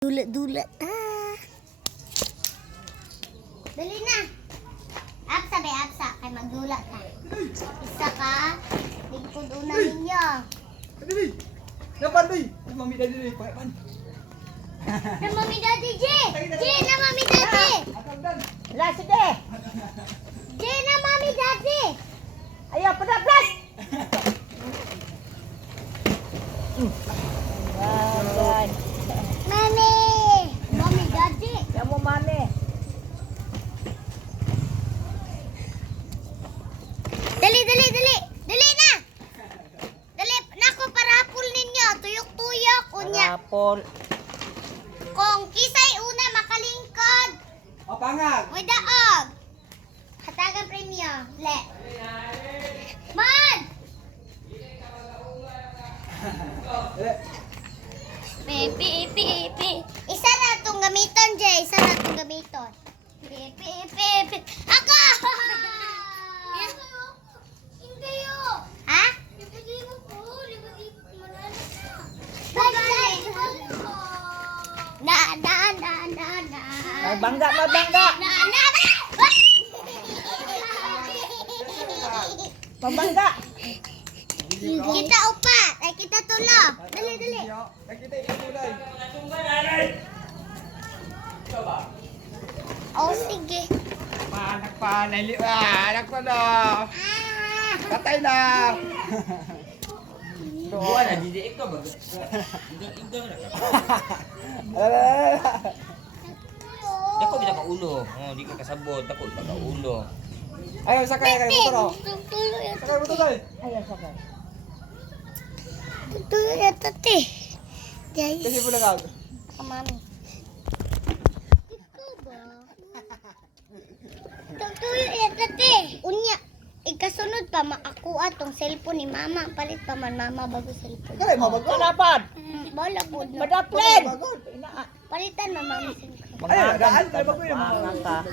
Dula-dula ta. Dali na. Apsa be, apsa. Kay magdula ta. Isa ka. Lingkod una ninyo. Dali. Napan doy. Mami daddy doy, pakipan. Na mami daddy, J. J na mami daddy. Atagdan. Wala, sige. J na mami daddy. Ayaw, plus. Ayan. Mami. Mami daddy. Yan mo, mami. Dali, dali, dali. Dali na. Dali. Nako, parapol ninyo. Tuyok-tuyok. Unya. Parapol. Kung kisay una makalingkod. O pangag. May daog. Hatagan premyo. Le. Man! Pi. Isa na itong gamiton, Jay. Isa na itong gamiton. Pi. Ako! Hindi yun. Ha? Hindi mo po. Bye-bye. Na. Magbangga. Magbangga. Kita upat. Ay, kita tulo. Dali. Kita ikulay. Oh, sige. Anak pa, anak pa na. Patay na. Buwan na, hindi ikaw ba? Hindi ikaw na. Dako bisa ka ulo. Oh, di ka kasabot. Dako bisa ka ulo. Ayaw, sakay kayo motor. Tulo Sakay motor doy. Ayaw, sakay. Tulo yata, te. Guys. Kasi po lang. Mami. Ikaw ba? Tulo yata, te. Unya. Ikasunod pa, ako atong cellphone ni mama. Palit pa man mama bago cellphone. Kaya mabago. Kalapad. Bola po na. Madaplen. Palitan na mama cellphone. Ay, daan. Ay, bago yun. Ka.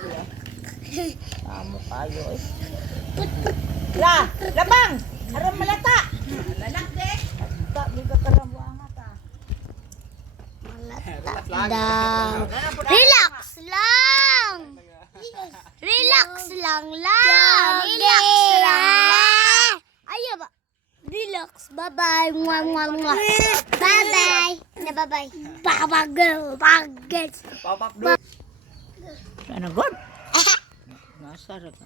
Tamo kayo eh. Labang! Aram malata! Lalak de! Di ka karabuangat ah. Daw. Relax lang. Relax lang. Ayo ba? Relax. Bye-bye. Bye-bye. Na bye-bye. Bagay. Papak doy. Sana god? Nasara ka.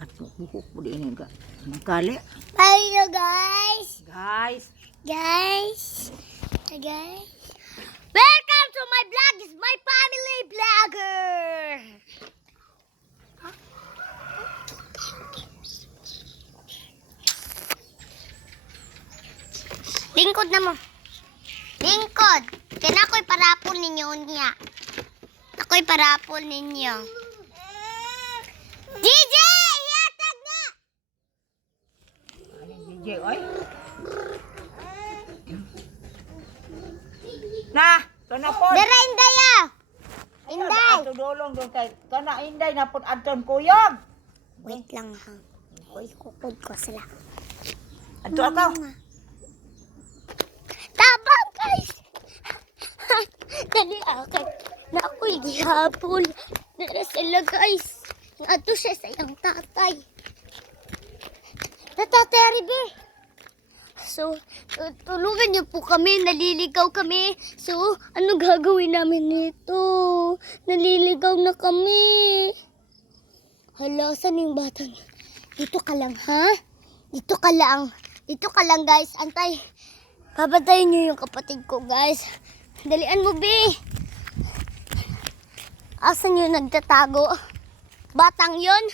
At hukuk po din ka. Nagkali. Bye guys. Guys. Welcome to my vlog. It's my family vlogger. Lingkod na mo. Lingkod. Kaya ako'y parapol ninyo niya. Ako'y parapol ninyo. DJ! Ihatag na! DJ, oy. Na! Kana po! Dara, Inday ah! Inday! Ato dolong doon kay kana inday na pud adton kuyog. Wait lang ha. Ako'y kukod ko sila. Adto ako. Tabang guys! Dali akin. Na ako'y gihapon. Dara sila guys. Ato siya sa iyang tatay. Na tatay Aribe. So, tulungan niyo po kami. Naliligaw kami. So, ano gagawin namin nito? Naliligaw na kami. Hala, saan yung bata niya? Dito ka lang, ha? Dito ka lang, guys. Antay. Papatayin niyo yung kapatid ko, guys. Dalian mo, be. Asan yung nagtatago? Batang yon?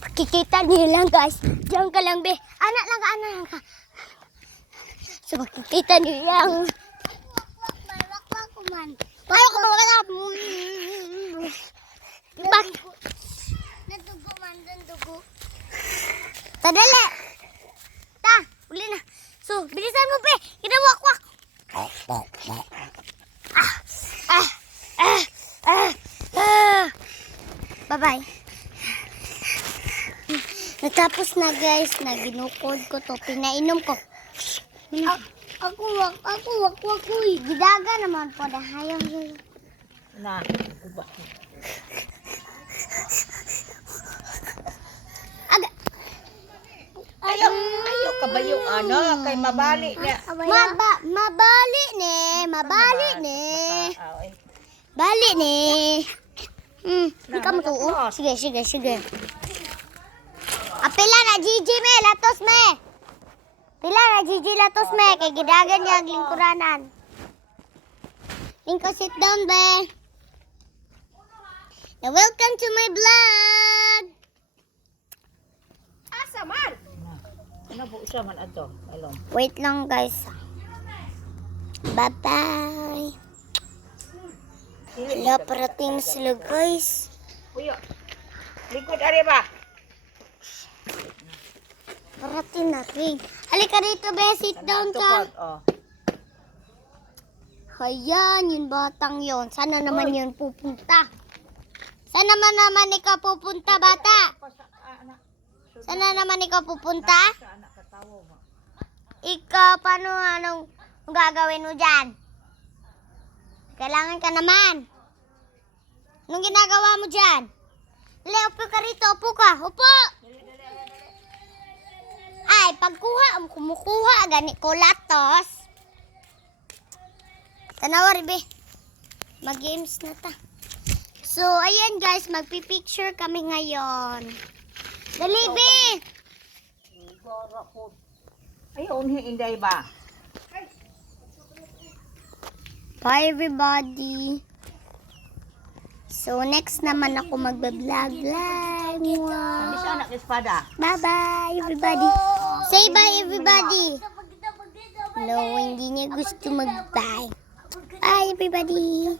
Makikita niyo lang, guys. Diyan ka lang, be. Anak lang ka. So, makikita niyo lang. Wakwak ko man. Bakit? Nadugo man, dugo. Tadali. Ta, uli na. So, bilisan mo, be. Kinawakwak. Bye-bye. Natapos na guys, naginukod ko to, pinainom ko. Ako, gidaga naman po na hayo. Na, uba. Aga. Ayaw ka ba yung ano, kay mabali niya. Mabali ni. Ay, Bali ni. Di ka matuo. Sige. Apila na Gigi me, latos me. Pila na Gigi latos me, kay gidagan niya ang lingkuranan. Lingko, sit down, be. Now, welcome to my vlog. asa man? Ano po siya man ato? Alom. Wait lang, guys. Bye-bye. Wala, parating na sila, guys. Uyo. Likod ari ba? Parating na rin. Halika dito, be. Sit down ka. Oh. Ayan, yung batang yon. Sana naman yun pupunta. Sana naman ikaw pupunta, bata. Sana naman ikaw pupunta. Anak katawo mo. Ikaw, anong gagawin mo dyan? Kailangan ka naman. Anong ginagawa mo dyan? Dali, upo ka rito. Upo ka. Upo! Ay, pagkuha, kumukuha, gani ko latos. Tanawa, Ribe. Mag-games na ta. So, ayan guys, magpipicture kami ngayon. Dali, Be! Ay, unhi inday ba? Bye everybody. So next naman ako magba-vlog-vlog. Hindi Wow. siya anak espada. Bye-bye everybody. Say bye everybody. No, hindi niya gusto mag-bye. Bye everybody.